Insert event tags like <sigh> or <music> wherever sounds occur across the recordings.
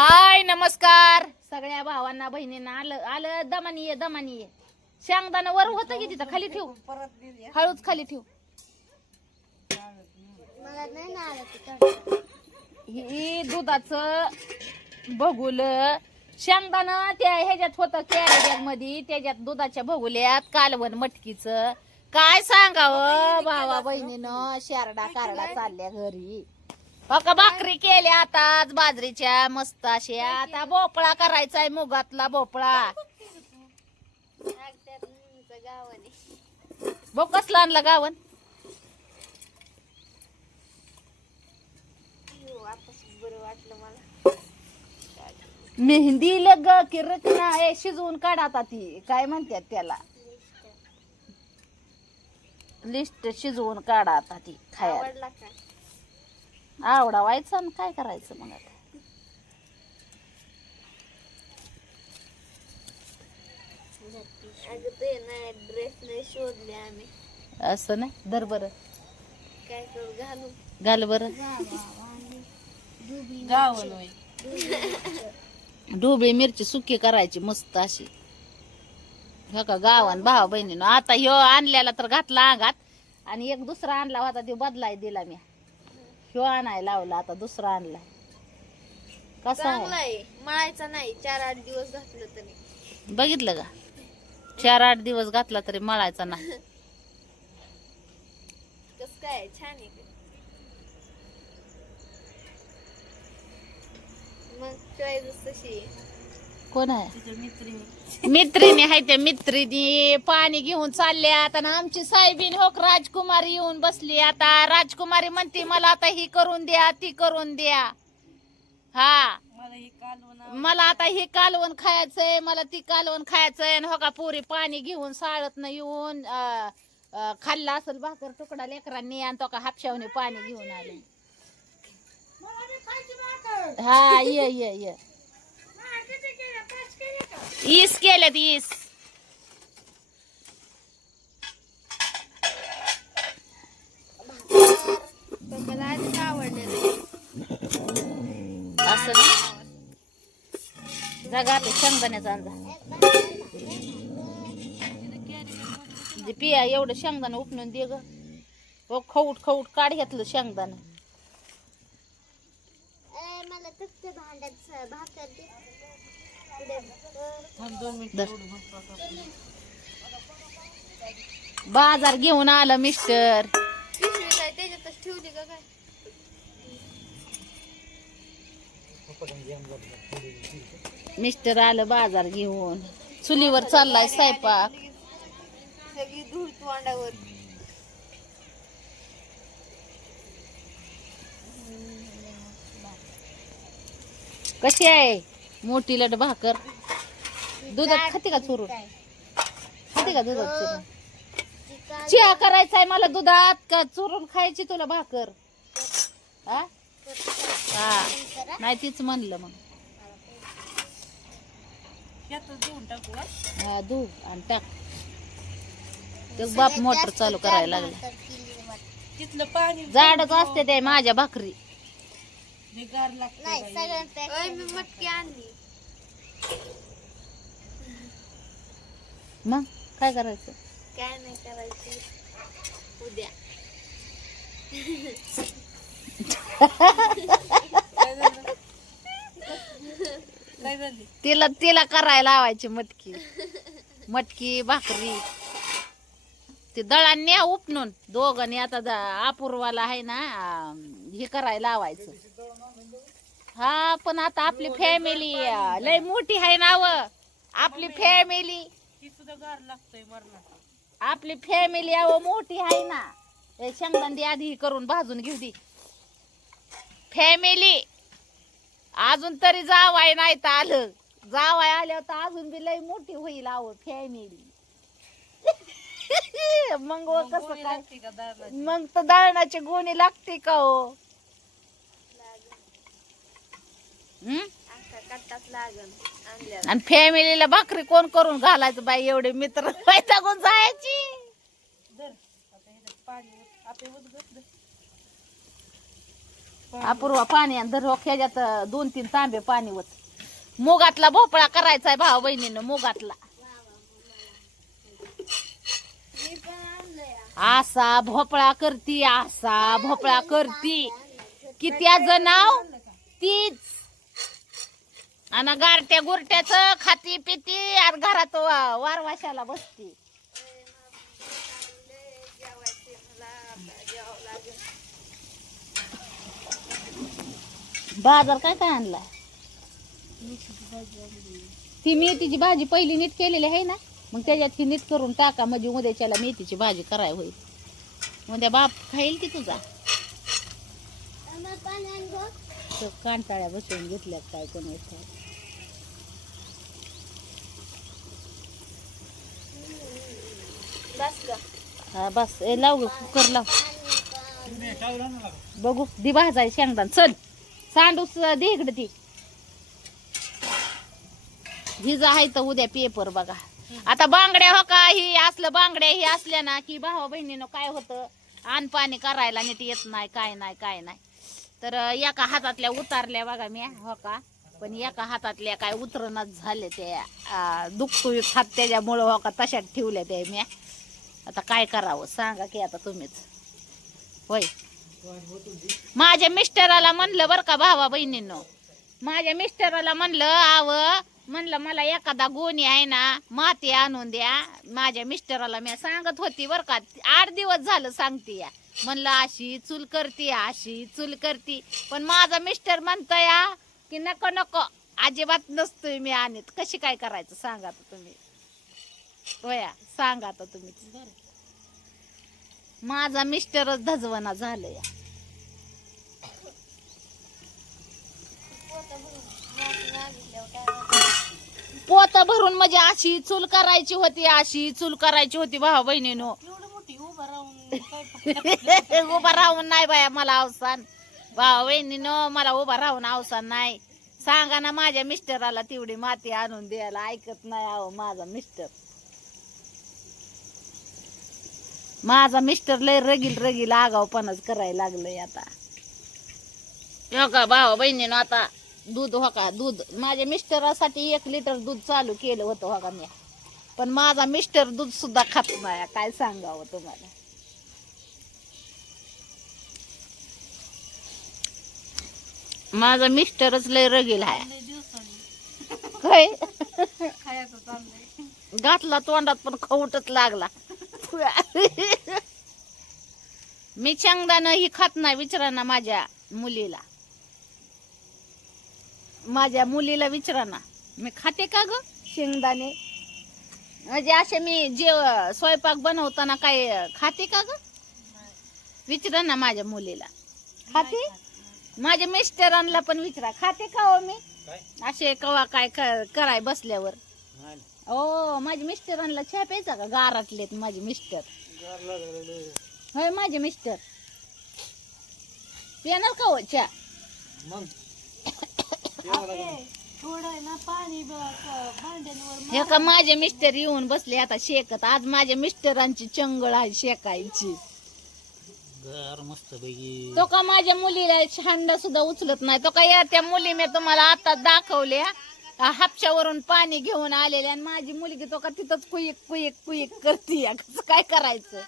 हाय नमस्कार. सगळ्या भावांना बहिणींना आलं आलं दमानी ये दमानी ये. शेंगदाणा वर होत की तिथं? खाली ठेव. हळूच खाली ठेव. ही दुधाचं बघुल शेंगदाणा त्या ह्याच्यात होतं कॅरी मध्ये त्याच्यात दुधाच्या भगुल्यात कालवण मटकीचं. काय सांगावं भावा बहिणीनं? शारडा कारडा चालल्या घरी. हो फका भाकरी केल्या आता आज बाजरीच्या मस्त अशी. आता भोपळा करायचाय मुगातला भोपळा. गावाने कसला आणला गावन. मेहंदी लग की रचना हे शिजवून काढात ती. काय म्हणतात त्याला? लिस्ट शिजवून काढा आता ती खायला. आवडावायचं आणि काय करायचं मग आता? अगं ते नाही ड्रेस नाही शोधले आम्ही. असं नाही? दर बरं. काय करू घालू? घाल बरं. ढोबळी मिरची सुकी करायची मस्त अशी. हो का गावान भावा बहिणीनं आता ह्यो आणलेला तर घातला अंगात आणि एक दुसरा आणला होता तो बदलाय दिला मी ह्यो आणायला लावला आता दुसरा आणलाय कसा चांगला आहे. आहे मळायचा नाही. चार आठ दिवस घातलं तरी. बघितलं का? चार आठ दिवस घातला तरी मळायचा नाही. कस काय? छान आहे. का मग चॉईस तशी. आहे. कोण आहे. मित्रीने आहे त्या मित्रीने पाणी घेऊन चालले आता ना आमची साहेबीन होक राजकुमारी येऊन बसली. आता राजकुमारी म्हणते मला आता ही करून द्या ती करून द्या. हा. मला आता हे कालवण खायचंय मला ती कालवण खायचंय आणि हो का पुरी पाणी घेऊन साळत न येऊन खाल्ला असेल भाकर तुकडा लेकरांनी आणि तो का हापशावने पाणी घेऊन आले. हा ये ये ये. ईस केल्यात ईस असं जागा शेंगदाण्याचा जे पिया एवढं शेंगदाणा उपणून दे ग. हो खऊट खऊट काढ घेतलं शेंगदाणा. मला भाकर. बाजार घेऊन आलं मिस्टर. त्याच्यातच ठेवली का काय मिस्टर आलं बाजार घेऊन. चुलीवर चाललाय स्वयंपाक. सगळी धूळ कशी आहे? मोठी लट भाकर. दुधात खाते का चुरून? खाते का दुधात चुरून? चिया करायचा आहे मला दुधात का चुरून खायची तुला भाकर? हा हा. नाही तीच म्हणलं मग. हा? दूध आणि टाक. ते बाप मोटर चालू करायला लागले. तिथलं पाणी झाडच असते ते माझ्या भाकरी. गार लागतं नाही सगळ्यांपेक्षा मी मटकी आणली. मग काय करायचं? काय नाही करायचं. उद्या. काय झाली? तिला तिला करायला लावायची मटकी. मटकी भाकरी. ते दळण न्या उपणून दोघांनी आता द- अपूर्वाला आहे ना अं, हे करायला लावायचं. हा पण आता आपली फॅमिली लय मोठी आहे ना आपली फॅमिली ती सुद्धा गार लागतंय मरणाचं आपली फॅमिली अहो मोठी आहे ना. हे शेंगदांडी आधी करून भाजून घेऊ फॅमिली अजून तरी जावाय नाही तर आलं. जावाय आल्यावर तर अजून बी लय मोठी होईल अहो फॅमिली <laughs> मग कस कसं काय? मग तर दळणाची गोणी लागते का हो? आणि फॅमिलीला भाकरी कोण करून घालायचं बाई? एवढे मित्र वैतागून जायची. अपूर्वा पाणी आणि धर हो, ह्याच्यात दोन तीन तांबे पाणी होत. मुगातला भोपळा करायचाय भाऊ बहिणीनं मुगातला. असा भोपळा करती असा भोपळा करती. की त्याचं नाव? तीच. आणि गारट्या गुरट्याच खाती पिती आणि घरात वा- वारवाशाला बसती. बाजार काय काय आणला? ती मेथीची भाजी पहिली नीट केलेली आहे ना? मग त्याच्यात ही नीट करून टाका म्हणजे उद्याच्याला मेथीची भाजी कराय होईल. उद्या बाप खाईल की तुझा. तो कांटाळ्या बसवून घेतल्यात काय कोणाच्या हा बस ए लाव ग कुकर लाव. बघू दि भाजाय शेंगदाण. चल सांडूस दे इकडे ती. हिजा आहे तर उद्या पेपर बघा. आता बांगड्या हो का ही असलं बांगड्या ही असल्या ना की भावा बहिणीनं काय होतं? आण पाणी करायला नीट येत नाही काय नाही काय नाही. तर एका हातातल्या उतारल्या बघा मी हो का. पण एका हातातल्या काय उतरणच झाले त्या अं, दुखतोय हात त्याच्यामुळं हो का तशात ठेवल्या त्या म्या आता काय करावं? सांगा की आता तुम्हीच. होय. माझ्या मिस्टराला म्हणलं बरं का भावा बहिणींनो. माझ्या मिस्टराला म्हणलं आव म्हणलं मला एखादा गोणी आहे ना माती आणून द्या. माझ्या मिस्टराला मी सांगत होती बरं का आठ दिवस झालं सांगते या म्हणलं अशी चूल करते अशी चूल करते. पण माझा मिस्टर म्हणतोय या की नको नको अजिबात नसतोय मी आणत. कशी काय करायचं? सांगा आता तुम्ही. होया सांगा आता तुम्ही. माझा मिस्टरच धजवना झालं या पोतं भरून म्हणजे अशी चूल करायची होती अशी चूल करायची होती भाऊ बहिणीनो. <laughs> उभं राहून नाही बाया मला अवसान. भाऊ बहिणीनो मला उभा राहून अवसान नाही. सांगा ना माझ्या मिस्टराला तेवढी माती आणून द्यायला ऐकत नाही अहो माझा मिस्टर. माझा मिस्टर लय रगील रगील आगावपणाच करायला लागलंय आता. हो का भाऊ बहिणीनो आता दूध हो का दूध. माझ्या मिस्टरासाठी एक लिटर दूध चालू केलं होतं हो का मी. पण माझा मिस्टर दूध सुद्धा खात नाही काय सांगावं तुम्हाला. माझा मिस्टरच लय रगील आहे. काय? घातला तोंडात पण खवटच लागला. <laughs> मी शेंगदाणं ही खात नाही विचारा ना माझ्या मुलीला. माझ्या मुलीला विचारा ना. मी खाते का ग? शेंगदाणे. म्हणजे असे मी जेव स्वयंपाक बनवताना काय खाते का ग? विचारा ना माझ्या मुलीला. खाते? माझ्या मिस्टरांना पण विचारा. खाते का हो मी? असे कवा काय कराय बसल्यावर. ओ माझ्या मिस्टरांना चहा प्यायचा का? गारातलेत माझे मिस्टर होय माझे मिस्टर पिणार का हो चहा? हे का माझे मिस्टर येऊन बसले आता शेकत. आज माझ्या मिस्टरांची चंगळ आहे शेकायची. तो का माझ्या मुलीला हांडा सुद्धा उचलत नाही. तो का या त्या मुली मी तुम्हाला आता दाखवल्या? हापशावरून पाणी घेऊन आलेले आणि माझी मुलगी तो का तिथंच कुईक कुईक कुईक करते. कसं काय करायचं?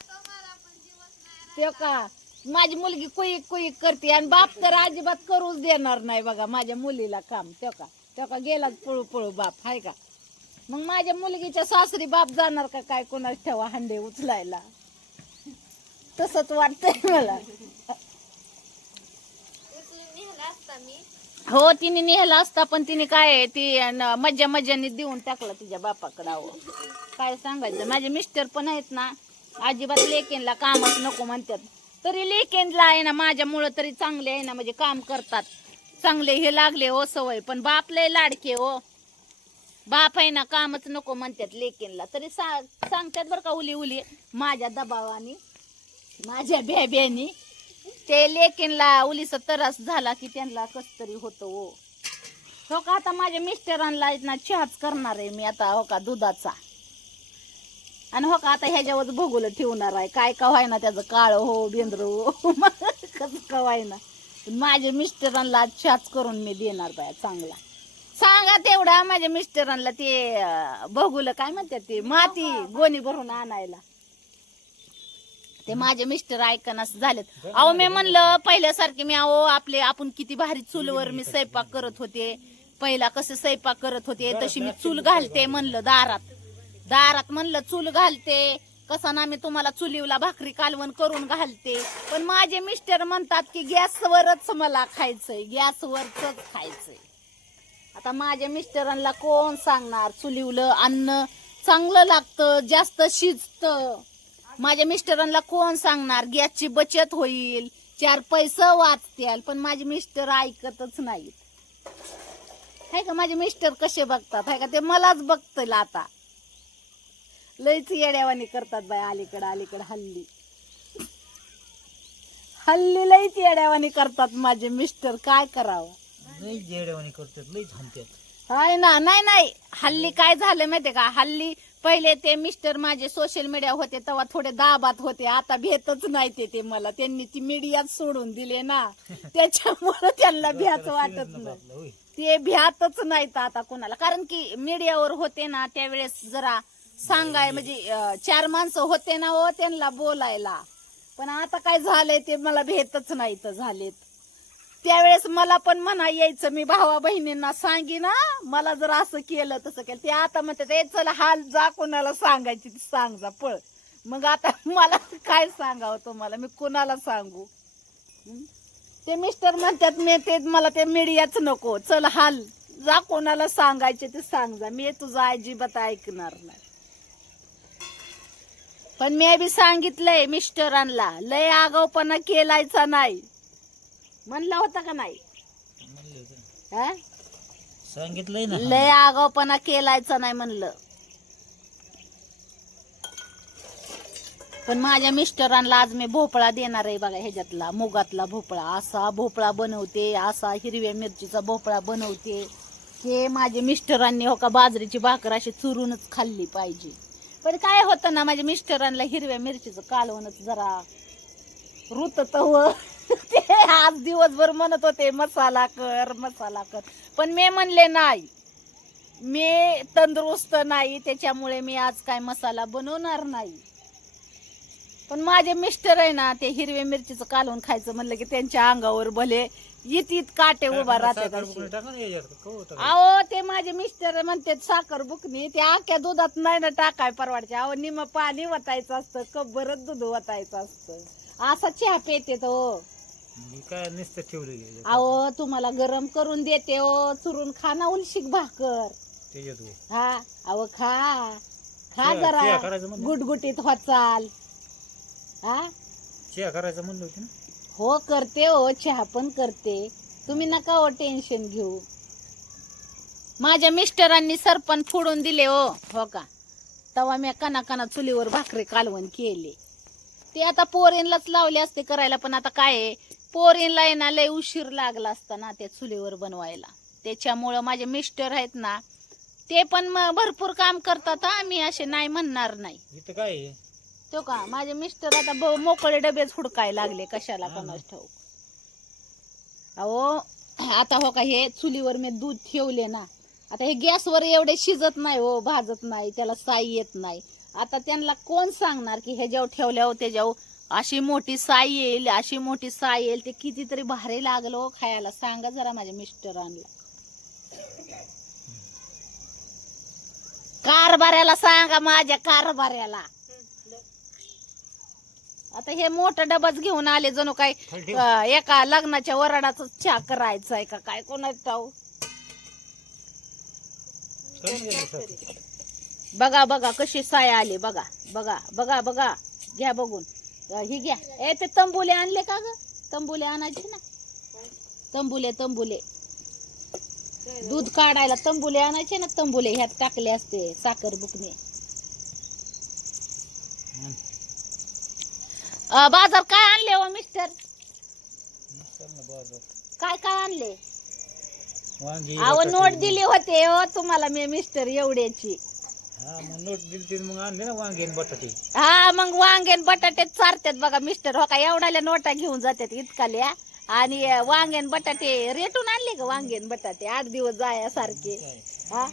ते का माझी मुलगी कुईक कुईक करते आणि बाप तर अजिबात करूच देणार नाही बघा माझ्या मुलीला काम. ते का ते का गेलाच पळू पळू बाप हाय का? मग माझ्या मुलगीच्या सासरी बाप जाणार का? काय कोणाच ठेवा हंडे उचलायला? तसंच वाटतंय मला उचलून नेला असता मी हो तिने नेहला असता पण तिने काय आहे, ती न- मज्जा मज्जाने देऊन टाकला तिच्या बापाकडे अहो. काय सांगायचं माझे मिस्टर पण आहेत ना अजिबात लेकेनला कामच नको म्हणतात. तरी लेकेनला आहे ना माझ्यामुळं तरी चांगले आहे ना म्हणजे काम करतात. चांगले हे लागले हो सवय पण बाप लय लाडके हो. बाप आहे ना कामच नको म्हणतात लेकेनला. तरी सा सांगतात बरं का उली उली माझ्या दबावाने माझ्या बेब्यानी ते लेकीनला उलीचा त्रास झाला की त्यांना कस तरी होतं हो. हो का आता माझ्या मिस्टरांना ना चहाच करणार आहे मी आता हो का दुधाचा. आणि हो का आता ह्याच्यावर भोगुलं ठेवणार आहे. काय का ना त्याचं काळ हो बेंद्र हो. कसं का ना माझ्या मिस्टरांना छाच करून मी देणार बाया चांगला. सांगा तेवढा माझ्या मिस्टरांना ते बघूला काय म्हणतात ते माती गोणी भरून आणायला. ते माझे मिस्टर ऐकनास झालेत. अहो मी म्हणलं पहिल्यासारखे मी अहो आपले आपण किती भारी चूलवर मी स्वयंपाक करत होते. पहिला कसं स्वयंपाक करत होते तशी मी चूल घालते म्हणलं दारात. दारात म्हणलं चूल घालते. कसा ना मी तुम्हाला चुलीवला भाकरी कालवण करून घालते. पण माझे मिस्टर म्हणतात की गॅसवरच मला खायचंय गॅसवरच खायचंय. आता माझ्या मिस्टरांना कोण सांगणार? चुलीवलं अन्न चांगलं लागतं जास्त शिजतं. माझ्या मिस्टरांना कोण सांगणार? गॅसची बचत होईल. चार पैसे वाचतील पण माझे मिस्टर ऐकतच नाहीत. हाय का? माझे मिस्टर कसे बघतात? हाय का? ते मलाच बघतील आता. लयच येड्यावानी करतात बाय अलीकडं अलीकडं हल्ली. हल्ली लयच येड्यावानी करतात माझे मिस्टर. काय करावं? लई जेड्यावानी करतात लई झामतात हाय ना? नाही नाही. हल्ली काय झालं माहितीये का? हल्ली पहिले ते मिस्टर माझे सोशल मीडिया होते तेव्हा थोडे दाबात होते. आता भेटच नाही ते ते मला. त्यांनी ती मीडियात सोडून दिले ना. <laughs> त्याच्यामुळे त्यांना भ्याच वाटत नाही. ते भ्यातच नाहीत आता कोणाला. कारण की मीडियावर होते ना त्यावेळेस जरा सांगाय म्हणजे चार माणसं होते ना हो त्यांना बोलायला. पण आता काय झालंय ते मला भेटच नाही तर झालेत. त्यावेळेस मला पण म्हणा यायचं मी भावा बहिणींना सांगी ना मला जर असं केलं तसं केलं. ते आता म्हणतात "ए, चला हाल जा कोणाला सांगायची ती सांग जा पळ. मग आता <laughs> मला काय सांगावं तुम्हाला? मी कोणाला सांगू? ते मिस्टर म्हणतात मी ते मला ते मीडियाच नको. चल हाल जा कोणाला सांगायचे ते सांग जा. मी तुझं अजिबात ऐकणार नाही. पण मी बी सांगितलंय मिस्टरांना लय आगाऊपणा केलायचा नाही. म्हणलं होतं का नाही? म्हणलं होतं. हा? सांगितलंय ना. लय आगाऊपणा केलायचा नाही म्हणलं. पण माझ्या मिस्टरांना आज मी भोपळा देणार आहे बघा ह्याच्यातला मुगातला भोपळा. असा भोपळा बनवते असा हिरव्या मिरचीचा भोपळा बनवते. हे माझे मिस्टरांनी हो का बाजरीची भाकर अशी चुरूनच खाल्ली पाहिजे. पण काय होतं ना माझ्या मिस्टरांना हिरव्या मिरचीचं कालवणच जरा रुतत <laughs> आज दिवसभर म्हणत होते मसाला कर मसाला कर. पण मी म्हणले नाही. मी तंदुरुस्त नाही त्याच्यामुळे मी आज काय मसाला बनवणार नाही. पण माझे मिस्टर आहे ना ते हिरव्या मिरचीचं कालवून खायचं म्हणलं की त्यांच्या अंगावर भले इत इत काटे उभा राहतात. अहो ते माझे मिस्टर म्हणतात साखर बुकनी ते आख्या दुधात नाही ना टाकाय परवाडचे अहो निम पाणी वतायचं असतं कब्बरच दूध वतायचं असतं. असा चहा पेते तो मी काय नुसतं ठेवलं याच्यात. अहो तुम्हाला गरम करून देते हो. चुरून खा ना उलशिक भाकर. त्याच्यात. हा अहो खा. खा जरा. करायचं म्हणलं. गुटगुटीत होचाल. हा? चहा करायचं म्हणलं होती ना? हो करते हो. चहा पण करते. तुम्ही नका हो टेन्शन घेऊ. माझ्या मिस्टरांनी सरपण फोडून दिले हो. हो का? तेव्हा मी कना कना चुलीवर भाकरी कालवण केले. ते आता पोरींलाच लावले असते करायला पण आता काय आहे, पोरींला आहे ना लय उशीर लागला असता ना त्या चुलीवर बनवायला. त्याच्यामुळं माझे मिस्टर आहेत ना ते पण म- भरपूर काम करतात हा, मी असे नाही म्हणणार नाही. इथं काय आहे? तो का माझे मिस्टर आता ब- मोकळे डबेच हुडकाय लागले कशाला हा ना. कोणाच ठाऊ अहो आता हो का हे चुलीवर मी दूध ठेवले ना आता हे गॅसवर एवढे शिजत नाही हो भाजत नाही त्याला साई येत नाही. आता त्यांना कोण सांगणार की ह्याच्यावर ठेवल्यावर त्याच्यावर अशी मोठी साई येईल अशी मोठी साई येईल ते कितीतरी भारी लागलं हो खायला. सांगा जरा माझ्या मिस्टरांना. कारभाऱ्याला सांगा माझ्या कारभाऱ्याला. आता हे मोठं डबाच घेऊन आले जणू काय एका लग्नाच्या वराडाच चहा करायचा आहे का काय करून गेलं साखर. बघा बघा कशी साय आली बघा बघा बघा बघा घ्या बघून. ही घ्या ए ते तंबुले आणले का ग तंबुले आणायचे ना तंबुले तंबुले दूध काढायला तंबुले आणायचे ना तंबुले ह्यात टाकले असते साखर बुकणे. अं, बाजार काय आणले हो मिस्टर चल ना बाजार. काय काय आणले अहो. नोट दिली होते हो तुम्हाला मी मिस्टर एवढ्याची हा मग नोट दिली ती मग आणले ना वांगे आणि बटाटे. हा मग चारतात बघा मिस्टर. हो का एवढ्याल्या नोटा घेऊन जातात इतकाल्या. आणि वांग्यान बटाटे रेटून आणले का वांग्यान बटाटे? आठ दिवस जायासारखे. काय हा?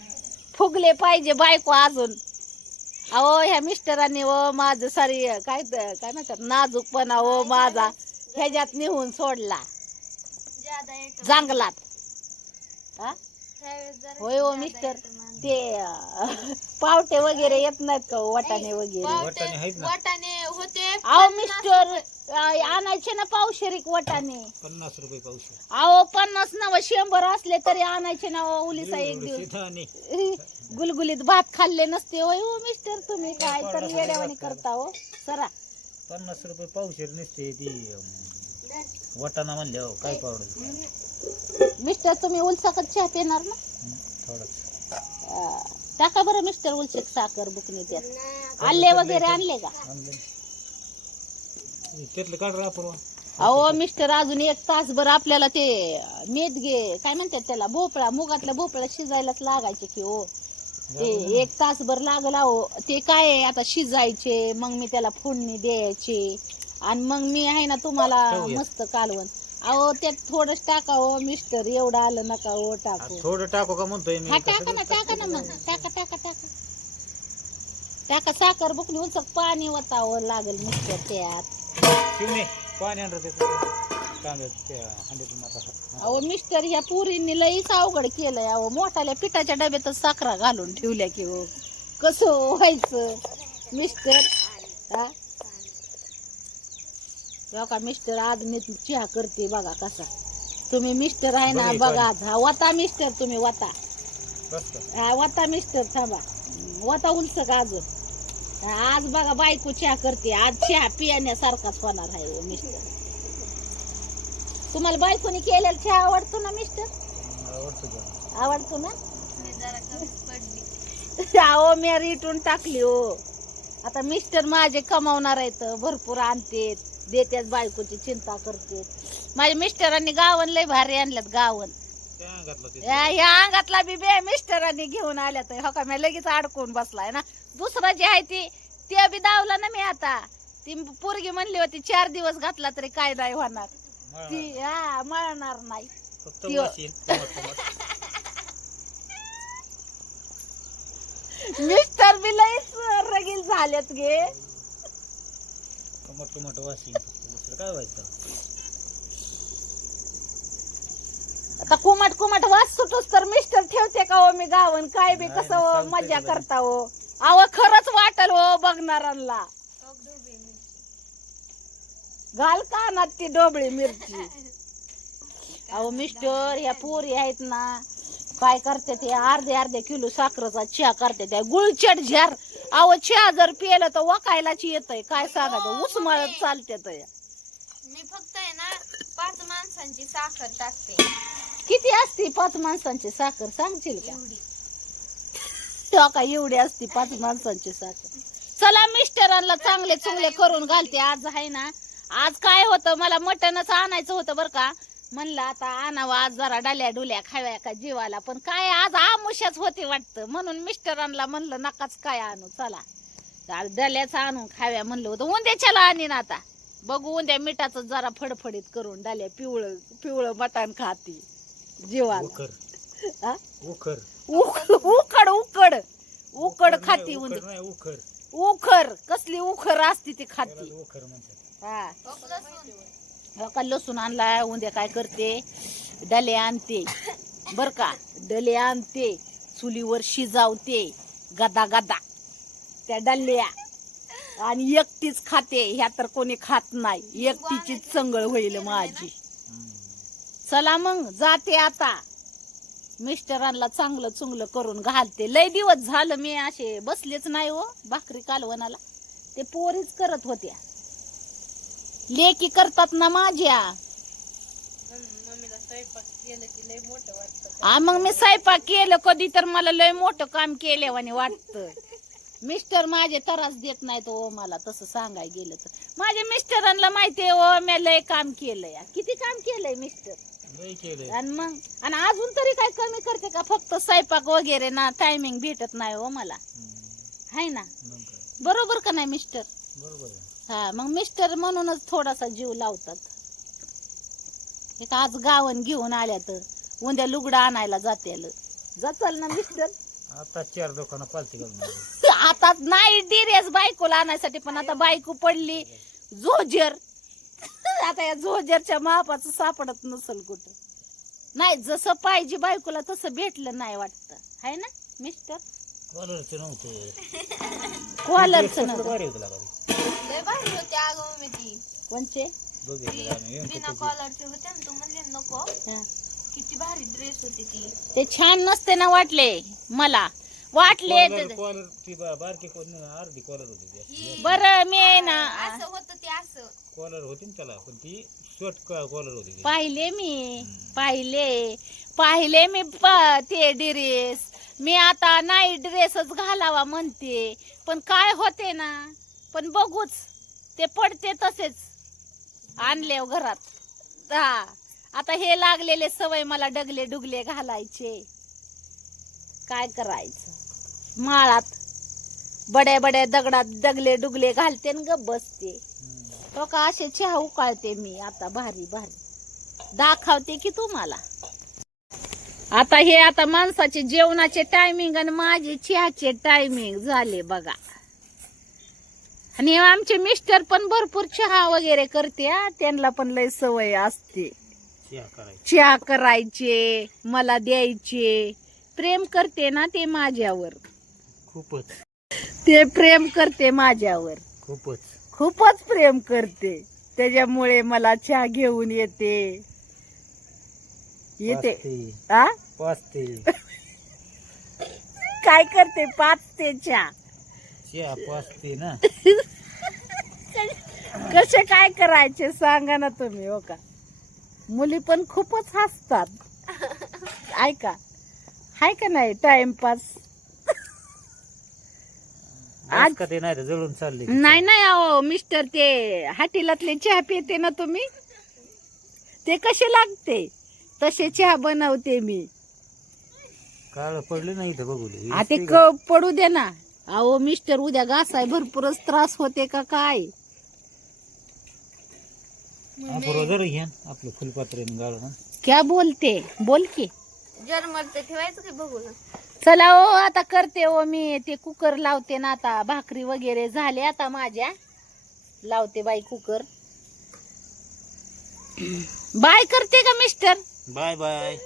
फुगले पाहिजे बायको अजून. अहो ह्या मिस्टरांनी व माझं सारी काय त- काय म्हणतात नाजूकपणा व माझा. ह्याच्यात नेऊन सोडला. ज्यादा येतं. जांगलात. हा? जरा होय हो ज्यादा मिस्टर. येतं. ते पावटे वगैरे येत नाहीत का हो, वाटाणे वगैरे? वाटाणे आहेत ना. वाटाणे होते अहो मिस्टर आणायचे ना पावशेरिक वाटाणे. पन्नास रुपये पाऊस अहो पन्नास नव शंभर असले तरी आणायचे ना हो, उलिसा एक दिवस. आणि <laughs> गुलगुलीत भात खाल्ले नसते होय हो मिस्टर तुम्ही काय तर येड्यावानी करता हो. सरा. पन्नास रुपये पावशेर नसते ती वाटाणा म्हणले काय पावडर? मिस्टर तुम्ही उलसाकत चहा पिणार ना? थोडं टाका बरं मिस्टर उलसक साखर बुकणी त्यात. आले वगैरे आणले का? त्यातलं अहो मिस्टर अजून एक तासभर आपल्याला ते मेदगे काय म्हणतात त्याला भोपळा मुगातला भोपळा शिजायलाच लागायचे की हो. ते एक तासभर लागला हो. ते काय आहे, आता शिजायचे मग मी त्याला फोडणी द्यायचे आणि मग मी आहे ना तुम्हाला. मस्त कालवण. अहो त्यात थोडंच टाका हो मिस्टर एवढं आलं नका हो टाकू. थोडं टाकू का म्हणतोय मी? हा टाका ना टाकू? ना मग. टाका टाका टाका. टाका साखर बुकली उचक पाणी वतावं लागेल मिस्टर त्यात. शिवणे पाणी आणलं ते अहो मिस्टर ह्या पुरींनी लईच अवघड केलंय. अहो मोठाल्या पिठाच्या डब्यातच साखरा घालून ठेवल्या की हो. कसं व्हायचं? मिस्टर हो? का मिस्टर आज मी चहा करते बघा कसा. तुम्ही मिस्टर आहे ना बघा, बघा. हा वता मिस्टर तुम्ही वता. बस का? हा वता मिस्टर थांबा. वता उलस का अजून? आज बघा बायको चहा करते. आज चहा पिण्यासारखाच होणार आहे हो, मिस्टर. तुम्हाला बायकोनी केलेला चहा आवडतो ना मिस्टर? आवडतं ना? मी जरा कमीच पडली. अहो मी रिटून टाकली हो. आता मिस्टर माझे कमावणार आहेत भरपूर आणते देतात बायकोची चिंता करते. माझ्या मिस्टरांनी गावन लय भारी आणल्यात गावन. त्या अंगातलं ते या या अंगातला बी बे मिस्टरांनी घेऊन आल्यात. हो का मी लगेच अडकून बसलाय ना. दुसरं जे आहे ती ते बी दावलं ना मी आता. ती पोरगी म्हणली होती चार दिवस घातला तरी काय नाही होणार. ती हा मळणार नाही. <laughs> मिस्टर बी लईच रगील झालेत गे. टमाट टमाट वाशी फक्त दुसरं काय व्हायचं? आता कुमट कुमट वास सुटूस तर मिस्टर ठेवते का हो मी गावन? काय बी कसं हो, मजा. करता हो. अहो खरंच वाटल हो बघणाऱ्यांना. मिरची. घाल का ना ती डोबळी मिरची? अहो मिस्टर ह्या पोरी आहेत ना काय करते ते अर्धे अर्धे किलो साखरेचा चहा करते त्या गुळचट झार अहो चहा जर पिलं तर वकायलाच येतय. काय सांगायचं? उस्माळत चालते तर मी फक्त आहे ना पाच माणसांची साखर टाकते. किती असती पाच माणसांची साखर? सांगशील का? एवढी. तेव्हा का? एवढी असती पाच माणसांची साखर. चला मिस्टरांना चांगले चुंगले करून घालते. आज आहे ना आज काय होतं? मला मटणच आणायचं होतं बरं का. म्हणलं आता आणावं आज जरा डाल्या डुल्या खाव्या का जीवाला. पण काय आज आमुष्याच होते वाटतं. म्हणून मिस्टरांना म्हणलं नकाच काय आणू चला. आज डल्याच आणून खाव्या म्हणलं होतं. उंद्याच्याला आणीन आता. बघू उंद्या मिठाचं जरा फडफडीत करून डाल्या पिवळं पिवळं मटण खाती जीवाला. उखर. हा? उखर. उक- उकड उकड उकड खाती उंदी उखर. उखर. कसली उखर असती ती खाती. उखर म्हणतात. हा. हो का लसूण आणला उद्या काय करते? डले आणते. बर का? डले आणते चुलीवर शिजावते गदा गदा त्या डल्ल्या आणि एकटीच खाते ह्या तर कोणी खात नाही. एकटीची चंगळ होईल माझी. चला मग जाते आता. मिस्टरांना चांगलं चुंगलं करून घालते. लय दिवस झालं मी असे बसलेच नाही हो भाकरी कालवणाला. ते पोरीच करत होत्या. लेकी करतात ना माझ्या. मम्मीला स्वयंपाक केलं की लय मोठं वाटतं हा मग मी स्वयंपाक केलं कधी तर मला लय मोठं काम केल्यावानी वाटतं. <laughs> मिस्टर माझे त्रास देत नाहीत ओ मला तसं सांगाय गेलं तर. माझ्या मिस्टरांना माहितीये ओ मी लय काम केलंय. किती काम केलंय मिस्टर? आणि मग? आणि अजून तरी काय कमी करते का? फक्त स्वयंपाक वगैरे ना टायमिंग भेटत नाही हो मला. हाय ना. बरोबर का नाही मिस्टर? बरोबर हा मग मिस्टर म्हणूनच थोडासा जीव लावतात. एक आज गावन घेऊन आल्या तर उद्या लुगडं आणायला जात्याल जाचाल ना मिस्टर? आता चार दुकानं पालती घालून. आता नाही डिरेस बायकोला आणायसाठी पण आता बायको पडली. झोजर आता या झोजरच्या मापाचं सापडत नसल कुठं. नाही जसं पाहिजे बायकोला तसं भेटलं नाही वाटतं. हाय ना मिस्टर? कॉलरचं नव्हतं. कॉलरचं नव्हतं. लय भारी होते अगं मम्मी ती. कोणचे? बघितलं आम्ही बिना व्यंकटेश. कॉलरचे होते ना तू म्हणले ना नको. हा. किती भारी ड्रेस होती ती. ते छान नसते ना वाटले मला. वाटले कॉलर कॉलर ती बा- बारकी कोण अर्धी कॉलर होती ती. ही बर मी ना. असं होतं ते असं. कॉलर होती ना त्याला पण ती शॉर्ट कॉलर होती ती. पाहिले मी पाहिले. पाहिले मी प- ते ड्रेस मी आता नाही ड्रेसच घालावा म्हणते पण काय होते ना पण बघूच. ते पडते तसेच. आणले हो घरात. हा. आता हे लागलेले सवय मला डगले डुगले घालायचे. काय करायचं? माळात. बड्या बड्या दगडात डगले डुगले घालते न ग बसते. तो का असे चहा उकाळते मी आता भारी भारी. दाखवते की तुम्हाला. आता हे आता माणसाचे जेवणाचे टायमिंग आणि माझे चहाचे टायमिंग झाले बघा. आणि आमचे मिस्टर पण भरपूर चहा वगैरे करते. त्यांना पण लय सवय असते. चहा करायची. मला द्यायचे. प्रेम करते ना ते माझ्यावर. खूपच. ते प्रेम करते माझ्यावर. खूपच. खूपच प्रेम करते. त्याच्यामुळे मला चहा घेऊन येते. येते. आ? पाचते. <laughs> काय करते? पाच ते चहा. ना. <laughs> कसे काय करायचे सांगा ना तुम्ही हो का? मुली पण खूपच हसतात. ऐका. हाय का नाही टाइमपास आज का ते नाही जळून चालले नाही नाही अहो मिस्टर ते हाटीलातले चहा पिते ना तुम्ही? ते कसे लागते? तसे चहा बनवते मी. काळ पडले नाही इथं बघू दे. ते क पडू दे ना. अहो मिस्टर उद्या घासाय भरपूरच त्रास होते का काय? आपलं फुलपात्र्याने गाळून क्या बोलते? बोल की. ठेवायचं की बघू ना. चला ओ आता करते ओ मी. ते कुकर लावते ना आता. भाकरी वगैरे झाले आता माझ्या. लावते बाई कुकर बाय करते का मिस्टर बाय बाय.